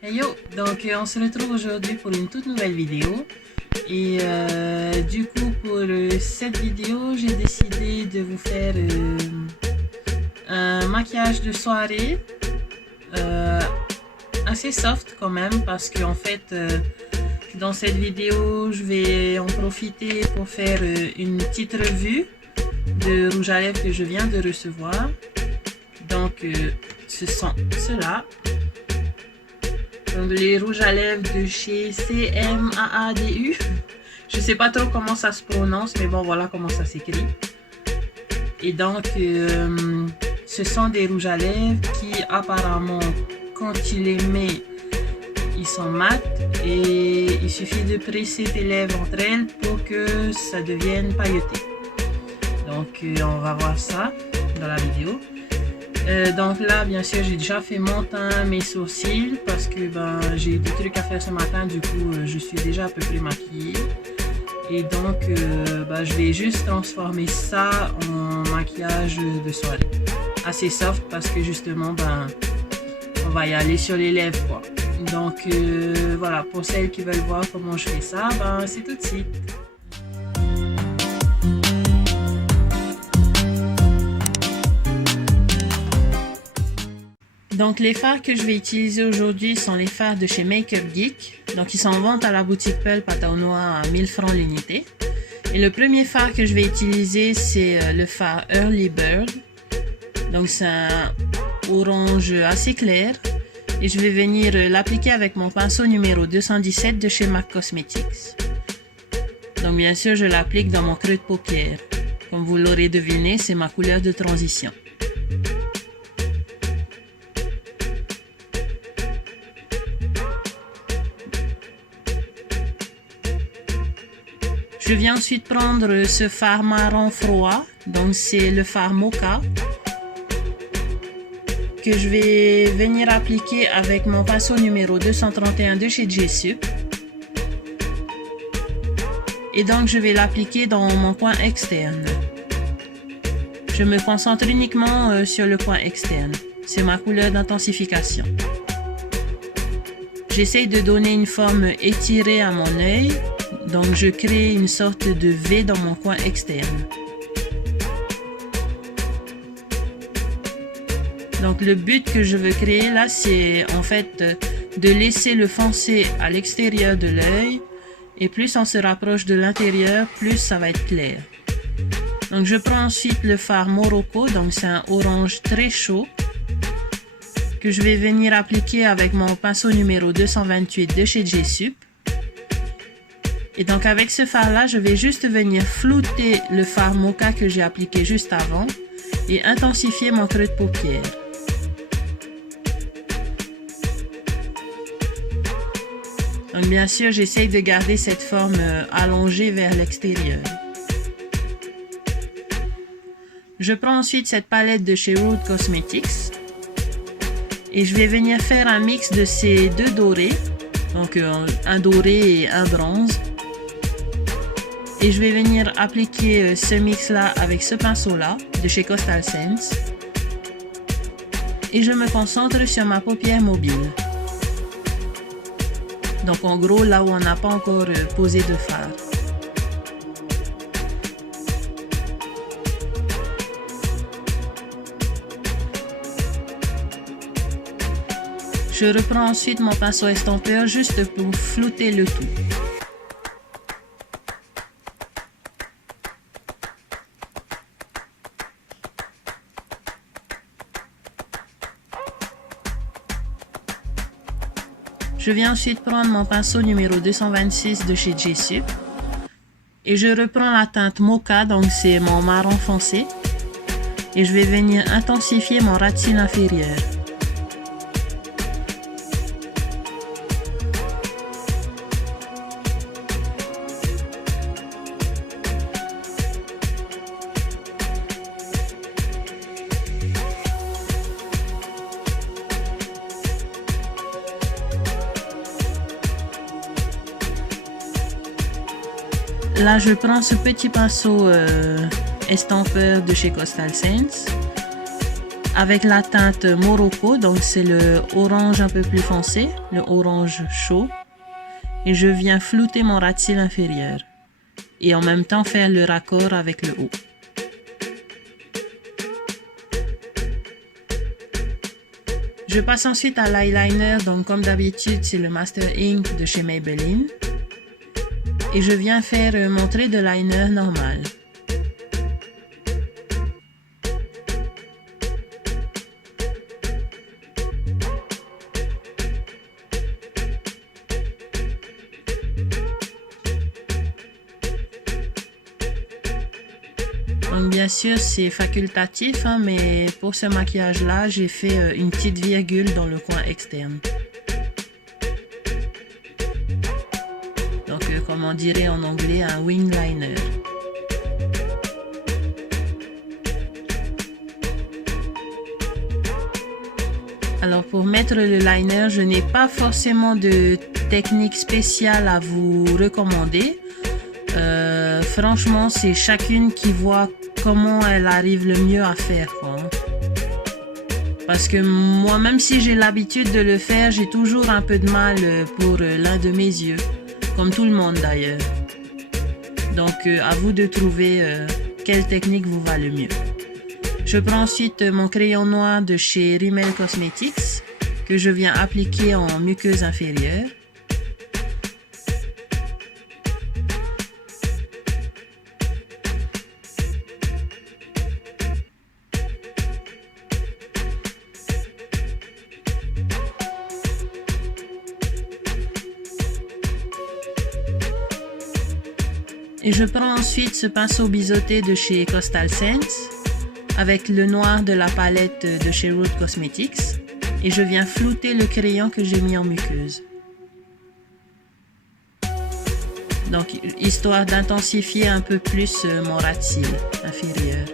Hey yo, donc on se retrouve aujourd'hui pour une toute nouvelle vidéo et du coup pour cette vidéo j'ai décidé de vous faire un maquillage de soirée assez soft quand même parce qu'en fait dans cette vidéo je vais en profiter pour faire une petite revue de rouge à lèvres que je viens de recevoir. Donc ce sont ceux-là. Donc les rouges à lèvres de chez CMAADU. Je sais pas trop comment ça se prononce, mais bon voilà comment ça s'écrit. Et donc ce sont des rouges à lèvres qui apparemment quand tu les mets ils sont mat et il suffit de presser tes lèvres entre elles pour que ça devienne pailleté. Donc on va voir ça dans la vidéo. Donc là bien sûr j'ai déjà fait mon teint, mes sourcils parce que j'ai eu des trucs à faire ce matin, du coup je suis déjà à peu près maquillée et donc je vais juste transformer ça en maquillage de soirée assez soft parce que justement on va y aller sur les lèvres quoi. Donc voilà, pour celles qui veulent voir comment je fais ça, c'est tout de suite. Donc les fards que je vais utiliser aujourd'hui sont les fards de chez Makeup Geek. Donc ils sont en vente à la boutique Pulp à Taonoa à 1000 francs l'unité. Et le premier fard que je vais utiliser c'est le fard Early Bird. Donc c'est un orange assez clair. Et je vais venir l'appliquer avec mon pinceau numéro 217 de chez MAC Cosmetics. Donc bien sûr je l'applique dans mon creux de paupière. Comme vous l'aurez deviné, c'est ma couleur de transition. Je viens ensuite prendre ce fard marron froid, donc c'est le fard Mocha, que je vais venir appliquer avec mon pinceau numéro 231 de chez J-Sup. Et donc je vais l'appliquer dans mon coin externe. Je me concentre uniquement sur le coin externe, c'est ma couleur d'intensification. J'essaye de donner une forme étirée à mon œil. Donc je crée une sorte de V dans mon coin externe. Donc le but que je veux créer là, c'est en fait de laisser le foncé à l'extérieur de l'œil. Et plus on se rapproche de l'intérieur, plus ça va être clair. Donc je prends ensuite le fard Morocco, donc c'est un orange très chaud. Que je vais venir appliquer avec mon pinceau numéro 228 de chez J-Sup. Et donc avec ce fard là, je vais juste venir flouter le fard Mocha que j'ai appliqué juste avant et intensifier mon creux de paupière. Donc bien sûr, j'essaye de garder cette forme allongée vers l'extérieur. Je prends ensuite cette palette de chez Rude Cosmetics et je vais venir faire un mix de ces deux dorés, donc un doré et un bronze. Et je vais venir appliquer ce mix là avec ce pinceau là de chez Coastal Scents. Et je me concentre sur ma paupière mobile. Donc en gros là où on n'a pas encore posé de fard. Je reprends ensuite mon pinceau estompeur juste pour flouter le tout. Je viens ensuite prendre mon pinceau numéro 226 de chez J-Sup et je reprends la teinte Mocha, donc c'est mon marron foncé, et je vais venir intensifier mon ras de cils inférieur. Là, je prends ce petit pinceau estompeur de chez Coastal Scents avec la teinte Morocco, donc c'est le orange un peu plus foncé, le orange chaud. Et je viens flouter mon ras de cils inférieur. Et en même temps faire le raccord avec le haut. Je passe ensuite à l'eyeliner, donc comme d'habitude c'est le Master Ink de chez Maybelline. Et je viens faire mon trait de liner normal. Donc bien sûr c'est facultatif, hein, mais pour ce maquillage là j'ai fait une petite virgule dans le coin externe. Donc comme on dirait en anglais, un wing liner. Alors pour mettre le liner, je n'ai pas forcément de technique spéciale à vous recommander. Franchement, c'est chacune qui voit comment elle arrive le mieux à faire, quoi. Parce que moi, même si j'ai l'habitude de le faire, j'ai toujours un peu de mal pour l'un de mes yeux. Comme tout le monde d'ailleurs. Donc à vous de trouver quelle technique vous va le mieux. Je prends ensuite mon crayon noir de chez Rimmel Cosmetics que je viens appliquer en muqueuse inférieure. Et je prends ensuite ce pinceau biseauté de chez Coastal Scents avec le noir de la palette de chez Root Cosmetics et je viens flouter le crayon que j'ai mis en muqueuse. Donc histoire d'intensifier un peu plus mon ras de cils inférieur.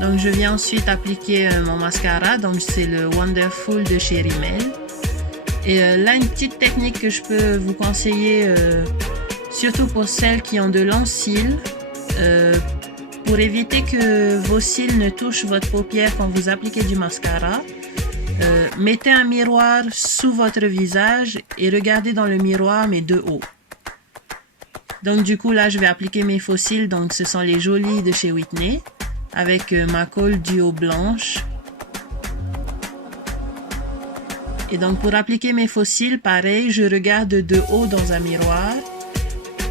Donc je viens ensuite appliquer mon mascara, donc c'est le Wonderful de chez Rimmel. Et là une petite technique que je peux vous conseiller, surtout pour celles qui ont de longs cils, pour éviter que vos cils ne touchent votre paupière quand vous appliquez du mascara. Mettez un miroir sous votre visage et regardez dans le miroir mais de haut. Donc du coup là je vais appliquer mes faux cils, donc ce sont les jolis de chez Whitney. Avec ma colle duo blanche. Et donc pour appliquer mes faux cils, pareil, je regarde de haut dans un miroir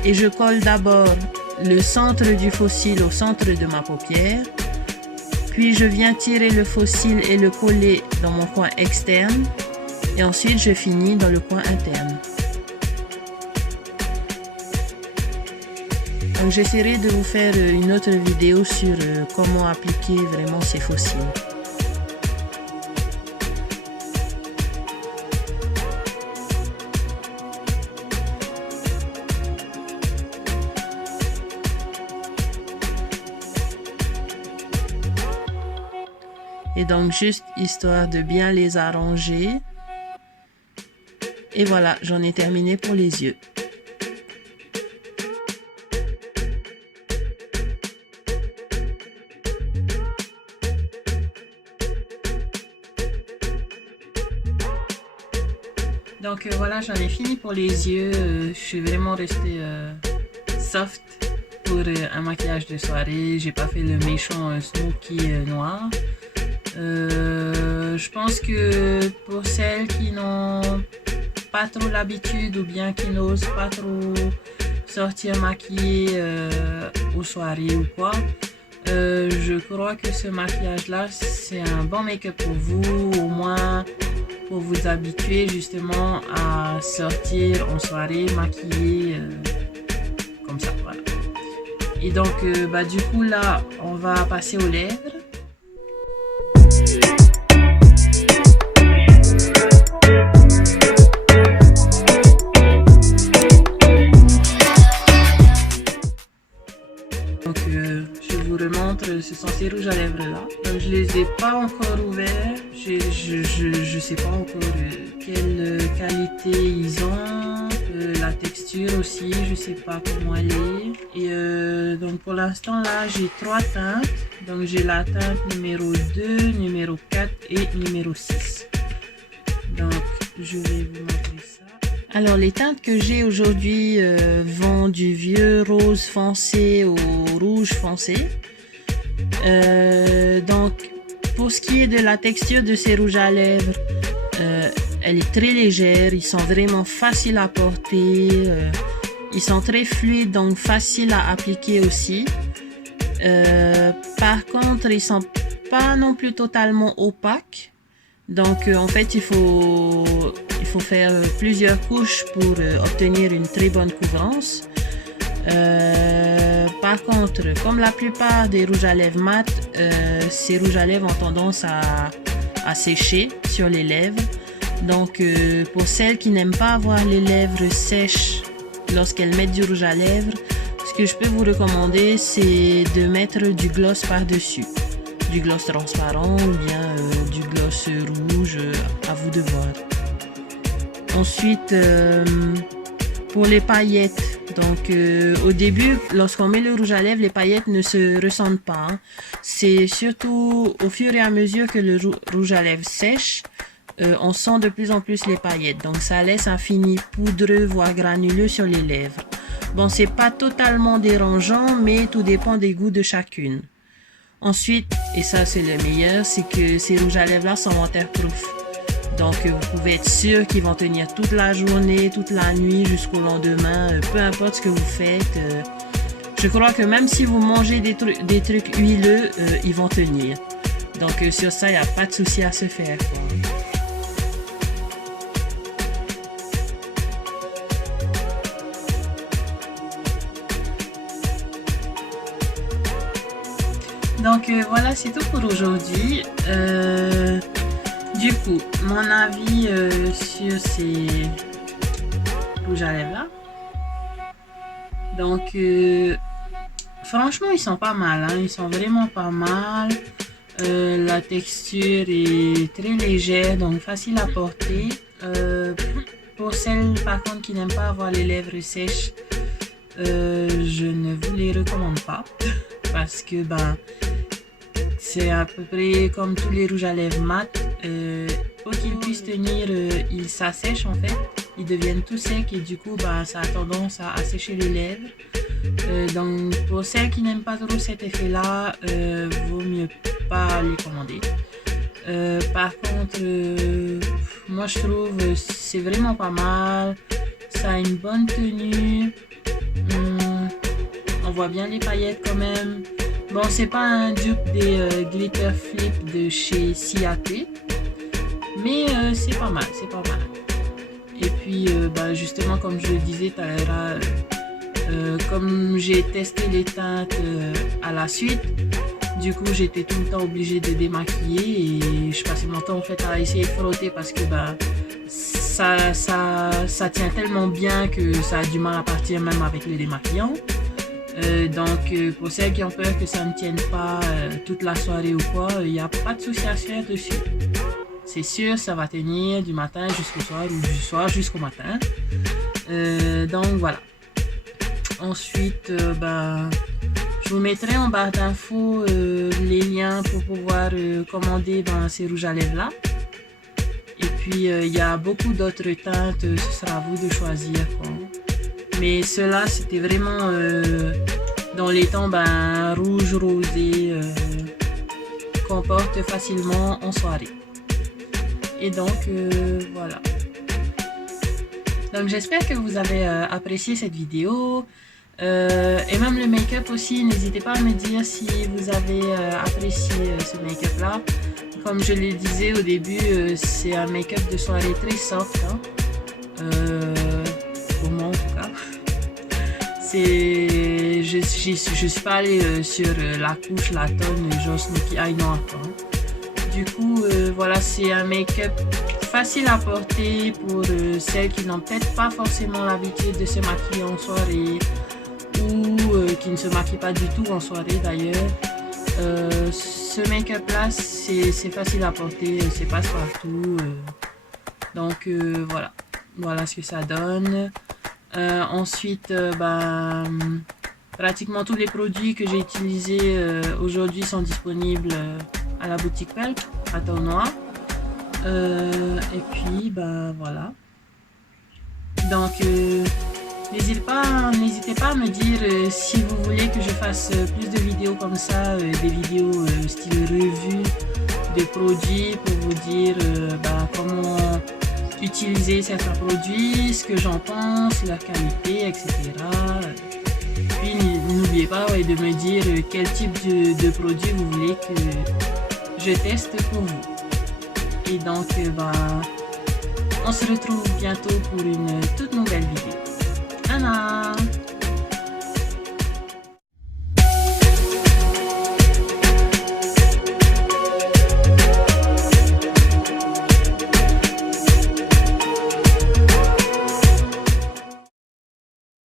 et je colle d'abord le centre du faux cil au centre de ma paupière. Puis je viens tirer le faux cil et le coller dans mon coin externe. Et ensuite je finis dans le coin interne. Donc j'essaierai de vous faire une autre vidéo sur comment appliquer vraiment ces faux cils. Et donc juste histoire de bien les arranger. Et voilà, j'en ai terminé pour les yeux. Donc voilà, j'en ai fini pour les yeux. Je suis vraiment restée soft pour un maquillage de soirée. J'ai pas fait le méchant smoky noir. Je pense que pour celles qui n'ont pas trop l'habitude ou bien qui n'osent pas trop sortir maquillée aux soirées ou quoi, je crois que ce maquillage là c'est un bon make-up pour vous, au moins pour vous habituer justement à sortir en soirée maquillée comme ça, voilà. Et donc du coup là on va passer aux lèvres. Je vous remontre, ce sont ces rouges à lèvres là. Donc je les ai pas encore ouverts, Je sais pas encore quelle qualité ils ont, la texture aussi, je sais pas comment elle est. Et donc pour l'instant là, j'ai 3 teintes. Donc j'ai la teinte numéro 2, numéro 4 et numéro 6. Donc je vais vous montrer ça. Alors les teintes que j'ai aujourd'hui vont du vieux rose foncé au rouge foncé. Donc pour ce qui est de la texture de ces rouges à lèvres, elle est très légère, ils sont vraiment faciles à porter, ils sont très fluides, donc faciles à appliquer aussi. Par contre, ils sont pas non plus totalement opaques, donc en fait il faut faire plusieurs couches pour obtenir une très bonne couvrance. Par contre, comme la plupart des rouges à lèvres mat, ces rouges à lèvres ont tendance à sécher sur les lèvres. Donc pour celles qui n'aiment pas avoir les lèvres sèches lorsqu'elles mettent du rouge à lèvres, ce que je peux vous recommander, c'est de mettre du gloss par-dessus. Du gloss transparent ou bien du gloss rouge, à vous de voir. Ensuite, pour les paillettes, donc au début, lorsqu'on met le rouge à lèvres, les paillettes ne se ressentent pas. Hein. C'est surtout au fur et à mesure que le rouge à lèvres sèche, on sent de plus en plus les paillettes. Donc ça laisse un fini poudreux, voire granuleux sur les lèvres. Bon, c'est pas totalement dérangeant, mais tout dépend des goûts de chacune. Ensuite, et ça c'est le meilleur, c'est que ces rouges à lèvres là sont waterproof. Donc vous pouvez être sûr qu'ils vont tenir toute la journée, toute la nuit, jusqu'au lendemain, peu importe ce que vous faites. Je crois que même si vous mangez des trucs huileux, ils vont tenir. Donc sur ça, il n'y a pas de souci à se faire, quoi. Donc voilà, c'est tout pour aujourd'hui. Du coup, mon avis sur ces rouges à lèvres là. Donc franchement, ils sont pas mal, hein. Ils sont vraiment pas mal. La texture est très légère, donc facile à porter. Pour celles par contre qui n'aiment pas avoir les lèvres sèches, je ne vous les recommande pas parce que c'est à peu près comme tous les rouges à lèvres mat. Pour qu'ils puissent tenir, ils s'assèchent en fait. Ils deviennent tout secs et du coup ça a tendance à assécher les lèvres. Donc pour celles qui n'aiment pas trop cet effet là, vaut mieux pas les commander. Par contre, moi je trouve c'est vraiment pas mal. Ça a une bonne tenue. On voit bien les paillettes quand même. Bon, c'est pas un dupe des Glitter Flip de chez Ciaté, mais c'est pas mal, c'est pas mal. Et puis, justement, comme je le disais tout à l'heure, comme j'ai testé les teintes à la suite, du coup, j'étais tout le temps obligée de démaquiller et je passais mon temps en fait à essayer de frotter parce que ça tient tellement bien que ça a du mal à partir même avec le démaquillant. Donc pour celles qui ont peur que ça ne tienne pas toute la soirée ou quoi, il n'y a pas de souci à se faire dessus. C'est sûr, ça va tenir du matin jusqu'au soir ou du soir jusqu'au matin. Donc voilà. Ensuite, je vous mettrai en barre d'infos les liens pour pouvoir commander ces rouges à lèvres là. Et puis il y a beaucoup d'autres teintes, ce sera à vous de choisir, quoi. Mais ceux-là, c'était vraiment dans les tons rouge, rosé, qu'on porte facilement en soirée. Et donc, voilà. Donc, j'espère que vous avez apprécié cette vidéo. Et même le make-up aussi, n'hésitez pas à me dire si vous avez apprécié ce make-up-là. Comme je le disais au début, c'est un make-up de soirée très soft, hein. Pour moi en tout cas. Je suis pas allée sur la couche, la tonne, genre Smoky Eye Noir, hein. Du coup, voilà, c'est un make-up facile à porter pour celles qui n'ont peut-être pas forcément l'habitude de se maquiller en soirée ou qui ne se maquillent pas du tout en soirée d'ailleurs. Ce make-up là, c'est facile à porter, c'est passe partout. Donc voilà, voilà ce que ça donne. Ensuite, pratiquement tous les produits que j'ai utilisés aujourd'hui sont disponibles à la boutique Pelt à Tournois. Et puis, voilà. Donc, n'hésitez pas à me dire si vous voulez que je fasse plus de vidéos comme ça, des vidéos style revue de produits pour vous dire comment utiliser certains produits, ce que j'en pense, leur qualité, etc. Puis n'oubliez pas de me dire quel type de produit vous voulez que je teste pour vous. Et donc, on se retrouve bientôt pour une toute nouvelle vidéo.